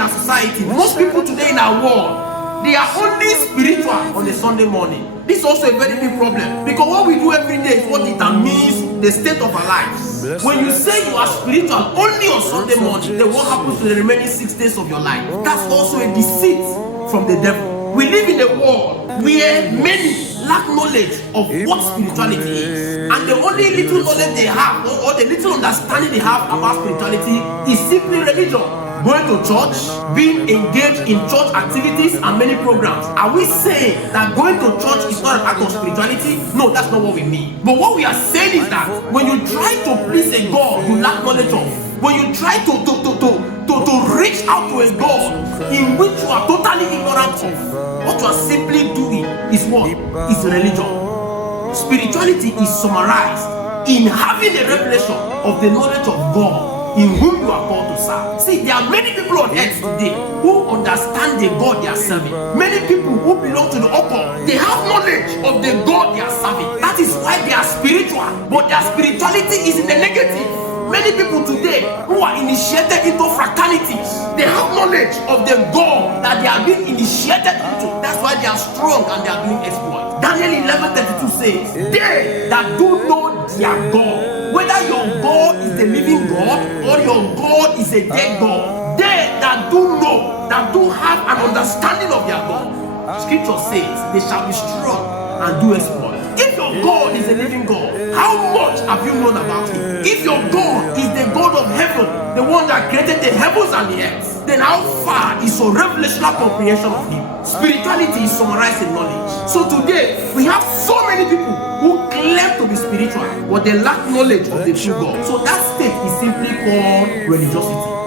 in our society, most people today in our world, they are only spiritual on a Sunday morning. This is also a very big problem, because what we do every day is what determines the state of our lives. When you say you are spiritual only on Sunday morning, then what happens to the remaining 6 days of your life? That's also a deceit from the devil. We live in a world where many lack knowledge of what spirituality is, and the only little knowledge they have, or the little understanding they have about spirituality, is simply religion. Going to church, being engaged in church activities and many programs. Are we saying that going to church is not an act of spirituality? No, that's not what we mean. But what we are saying is that when you try to please a God you lack knowledge of, when you try to reach out to a God in which you are totally ignorant of, what you are simply doing is what? Is religion. Spirituality is summarized in having a revelation of the knowledge of God in whom you are called to serve. See, there are many people on earth today who understand the God they are serving. Many people who belong to the occult, they have knowledge of the God they are serving. That is why they are spiritual, but their spirituality is in the negative. Many people today who are initiated into fraternities, they have knowledge of the God that they are being initiated into. That's why they are strong and they are doing exploits. Daniel 11:32 says, they that do know their God, whether your God is the living God or your God is a dead God, they that do know, that do have an understanding of their God, Scripture says they shall be strong and do exploits. If your God is a living God, how much have you known about him? If your God is the God of heaven, the one that created the heavens and the earth, then how far is your revelational comprehension of him? Spirituality is summarized in knowledge. So today, we have so many people who claim to be spiritual, but they lack knowledge of the true God. So that state is simply called religiosity.